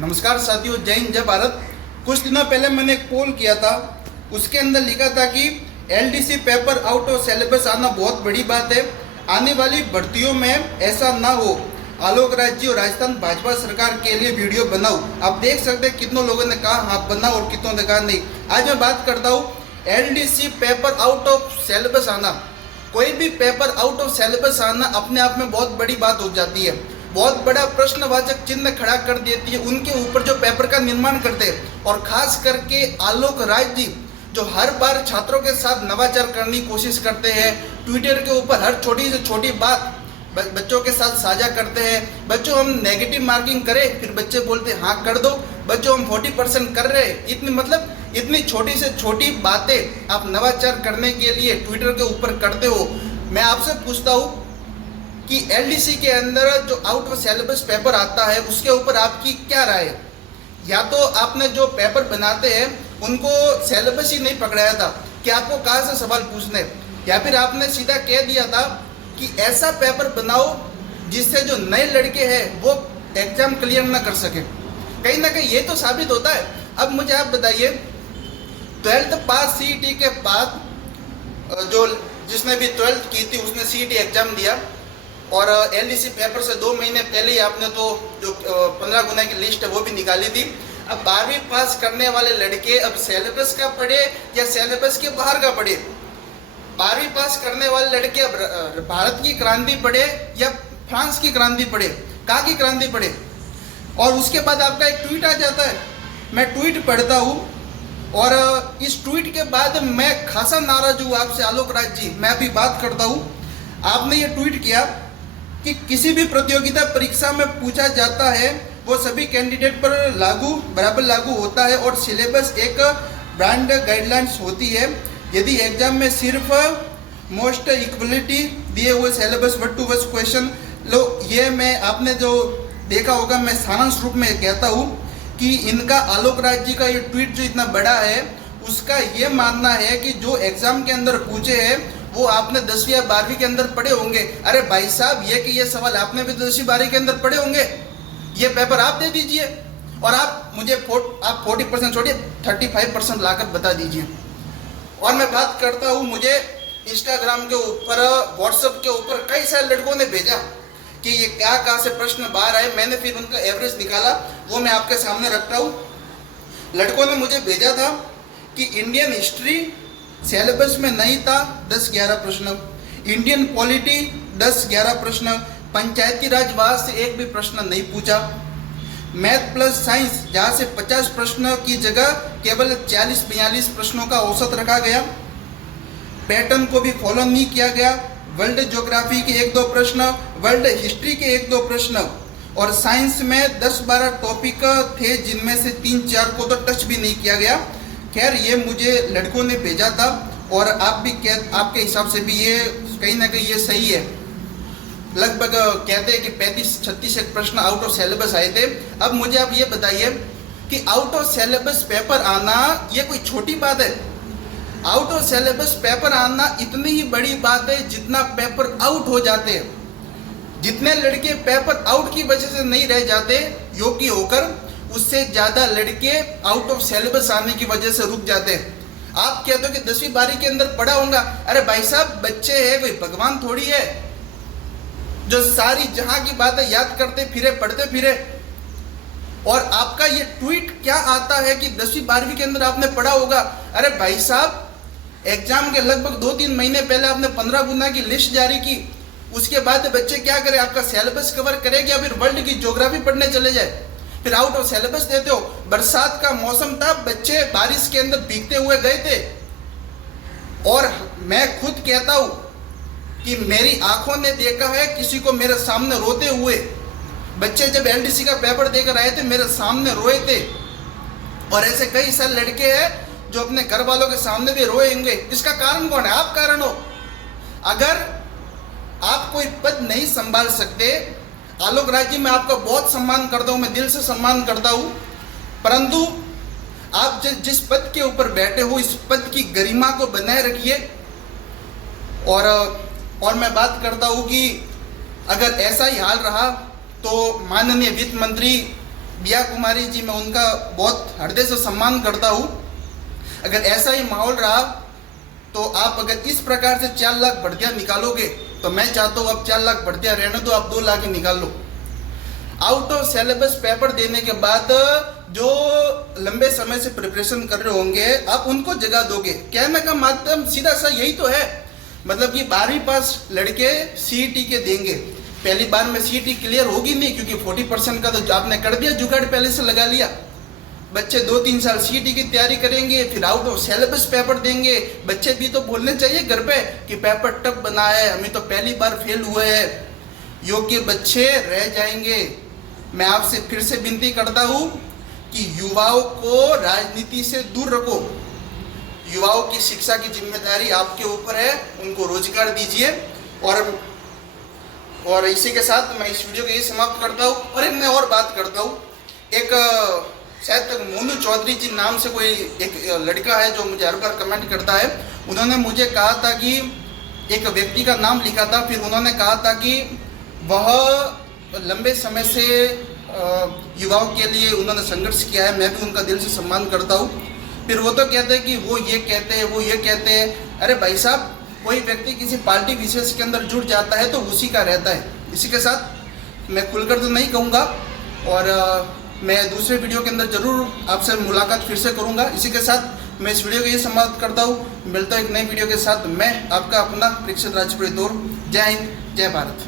नमस्कार साथियों, जय हिंद जय भारत। कुछ दिनों पहले मैंने एक पोल किया था, उसके अंदर लिखा था कि LDC paper out of syllabus आना बहुत बड़ी बात है। आने वाली भर्तियों में ऐसा ना हो। आलोक राज जी और राजस्थान भाजपा सरकार के लिए वीडियो बनाओ। आप देख सकते हैं कितनों लोगों ने कहा हाँ बनाओ और कितनों ने कहा नहीं। आज मैं बात करता हूँ LDC paper out of syllabus आना। कोई भी पेपर आउट ऑफ सिलेबस आना अपने आप में बहुत बड़ी बात हो जाती है, बहुत बड़ा प्रश्नवाचक चिन्ह खड़ा कर देती है उनके ऊपर जो पेपर का निर्माण करते हैं। और खास करके आलोक राज जी जो हर बार छात्रों के साथ नवाचार करने की कोशिश करते हैं, ट्विटर के ऊपर हर छोटी से छोटी बात बच्चों के साथ साझा करते हैं। बच्चों हम नेगेटिव मार्किंग करें, फिर बच्चे बोलते हैं हाँ कर दो। बच्चों हम 40% कर रहे हैं, इतनी छोटी से छोटी बातें आप नवाचार करने के लिए ट्विटर के ऊपर करते हो। मैं आपसे पूछता हूँ कि एलडीसी के अंदर जो आउट ऑफ सिलेबस पेपर आता है उसके ऊपर आपकी क्या राय है? या तो आपने जो पेपर बनाते हैं उनको सिलेबस ही नहीं पकड़ाया था कि आपको कहाँ से सवाल पूछने, या फिर आपने सीधा कह दिया था कि ऐसा पेपर बनाओ जिससे जो नए लड़के हैं वो एग्जाम क्लियर ना कर सके। कहीं ना कहीं ये तो साबित होता है। अब मुझे आप बताइए, 12th पास सीईटी के बाद जो जिसने भी 12th की थी उसने सीईटी एग्जाम दिया और एलडीसी पेपर से 2 महीने पहले ही आपने तो जो 15 गुना की लिस्ट है वो भी निकाली थी। अब 12वीं पास करने वाले लड़के अब सिलेबस का पढ़े या सिलेबस के बाहर का पढ़े? 12वीं पास करने वाले लड़के अब भारत की क्रांति पढ़े या फ्रांस की क्रांति पढ़े, कहाँ की क्रांति पढ़े? और उसके बाद आपका एक ट्वीट आ जाता है। मैं ट्वीट पढ़ता हूँ और इस ट्वीट के बाद मैं खासा नाराज हूँ आपसे आलोक राज जी। मैं अभी बात करता हूँ, आपने ये ट्वीट किया कि किसी भी प्रतियोगिता परीक्षा में पूछा जाता है वो सभी कैंडिडेट पर बराबर लागू होता है और सिलेबस एक ब्रांड गाइडलाइंस होती है। यदि एग्जाम में सिर्फ मोस्ट इक्वलिटी दिए हुए syllabus word to word question लो, ये मैं आपने जो देखा होगा, मैं सारांश रूप में कहता हूँ कि इनका आलोक राज जी का ये ट्वीट जो इतना बड़ा है उसका ये मानना है कि जो एग्जाम के अंदर पूछे हैं वो आपने 10वीं या 12वीं के अंदर पढ़े होंगे। अरे भाई साहब, ये सवाल आपने भी 10वीं 12वीं के अंदर पढ़े होंगे। ये पेपर आप दे दीजिए और आप मुझे 40% छोड़िए 35% लाकर बता दीजिए। और मैं बात करता हूँ, मुझे इंस्टाग्राम के ऊपर व्हाट्सएप के ऊपर कई सारे लड़कों ने भेजा कि ये कहाँ से प्रश्न बाहर आए। मैंने फिर उनका एवरेज निकाला, वो मैं आपके सामने रखता हूँ। लड़कों ने मुझे भेजा था कि इंडियन हिस्ट्री सिलेबस में नहीं था, 10-11 प्रश्न। इंडियन पॉलिटी 10-11 प्रश्न। पंचायती राज वहाँ से एक भी प्रश्न नहीं पूछा। मैथ प्लस साइंस जहाँ से 50 प्रश्न की जगह केवल 40-42 प्रश्नों का औसत रखा गया। पैटर्न को भी फॉलो नहीं किया गया। वर्ल्ड ज्योग्राफी के 1-2 प्रश्न, वर्ल्ड हिस्ट्री के 1-2 प्रश्न और साइंस में 10-12 टॉपिक थे जिनमें से 3-4 को तो टच भी नहीं किया गया। खैर, ये मुझे लड़कों ने भेजा था और आप भी आपके हिसाब से भी ये कहीं ना कहीं ये सही है। लगभग कहते हैं कि 35-36 एक प्रश्न आउट ऑफ सिलेबस आए थे। अब मुझे आप ये बताइए कि आउट ऑफ सिलेबस पेपर आना ये कोई छोटी बात है? आउट ऑफ सिलेबस पेपर आना इतनी ही बड़ी बात है जितना पेपर आउट हो जाते हैं। जितने लड़के पेपर आउट की वजह से नहीं रह जाते योग्य होकर, उससे ज़्यादा लड़के आउट ऑफ सिलेबस आने की वजह से रुक जाते हैं। आप कहते हो कि 10वीं 12वीं के अंदर पढ़ा होगा। अरे भाई साहब, बच्चे हैं, कोई भगवान थोड़ी है जो सारी जहां की बातें याद करते फिरे, पढ़ते फिरे। और आपका ये ट्वीट क्या आता है कि 10वीं 12वीं के अंदर आपने पढ़ा होगा। अरे भाई साहब, एग्जाम के लगभग 2-3 महीने पहले आपने 15 गुना की लिस्ट जारी की। उसके बाद बच्चे क्या करें? आपका सिलेबस कवर करेंगे या फिर वर्ल्ड की ज्योग्राफी पढ़ने चले जाए? फिर आउट ऑफ सिलेबस देते हो। बरसात का मौसम था, बच्चे बारिश के अंदर भीगते हुए गए थे। और मैं खुद कहता हूं कि मेरी आंखों ने देखा है किसी को मेरे सामने रोते हुए। बच्चे जब एलडीसी का पेपर देकर आए थे मेरे सामने रोए थे। और ऐसे कई सारे लड़के हैं जो अपने घर वालों के सामने भी रोए होंगे। इसका कारण कौन है? आप कारण हो। अगर आप कोई पद नहीं संभाल सकते, आलोक राज जी मैं आपका बहुत सम्मान करता हूँ, मैं दिल से सम्मान करता हूँ, परंतु आप जिस पद के ऊपर बैठे हो इस पद की गरिमा को बनाए रखिए। और मैं बात करता हूँ कि अगर ऐसा ही हाल रहा तो माननीय वित्त मंत्री बिया कुमारी जी, मैं उनका बहुत हृदय से सम्मान करता हूँ। अगर ऐसा ही माहौल रहा तो आप अगर इस प्रकार से 4 लाख भर्तियाँ निकालोगे तो मैं चाहता हूँ आप 4 लाख भर्तियाँ रहने दो, आप 2 लाख ही निकाल लो। आउट ऑफ सिलेबस पेपर देने के बाद जो लंबे समय से प्रिपरेशन कर रहे होंगे आप उनको जगा दोगे। कहने का माध्यम सीधा सा यही तो है, मतलब कि 12वीं पास लड़के सीईटी के देंगे, पहली बार में सीईटी क्लियर होगी नहीं, क्योंकि 40% का तो आपने कर दिया, जुगाड़ पहले से लगा लिया। बच्चे 2-3 साल सीईटी की तैयारी करेंगे, फिर आउट ऑफ सिलेबस पेपर देंगे। बच्चे भी तो बोलने चाहिए घर पे कि पेपर टफ बना है, हमें तो पहली बार फेल हुए हैं। योग्य बच्चे रह जाएंगे। मैं आपसे फिर से विनती करता हूँ कि युवाओं को राजनीति से दूर रखो। युवाओं की शिक्षा की जिम्मेदारी आपके ऊपर है, उनको रोजगार दीजिए। और इसी के साथ मैं इस वीडियो को ये समाप्त करता हूँ। और एक मैं और बात करता हूँ, एक शायद तक मोनू चौधरी जी नाम से कोई एक लड़का है जो मुझे हर बार कमेंट करता है। उन्होंने मुझे कहा था कि एक व्यक्ति का नाम लिखा था, फिर उन्होंने कहा था कि वह लंबे समय से युवाओं के लिए उन्होंने संघर्ष किया है, मैं भी उनका दिल से सम्मान करता हूँ। फिर वो तो कहते हैं कि वो ये कहते हैं, वो ये कहते हैं। अरे भाई साहब, कोई व्यक्ति किसी पार्टी विशेष के अंदर जुड़ जाता है तो उसी का रहता है। इसी के साथ मैं खुलकर तो नहीं कहूँगा, और मैं दूसरे वीडियो के अंदर जरूर आपसे मुलाकात फिर से करूँगा। इसी के साथ मैं इस वीडियो को ये समाप्त करता हूँ। मिलता हूँ एक नई वीडियो के साथ। मैं आपका अपना परीक्षित राजपुरी दौर। जय हिंद, जय भारत।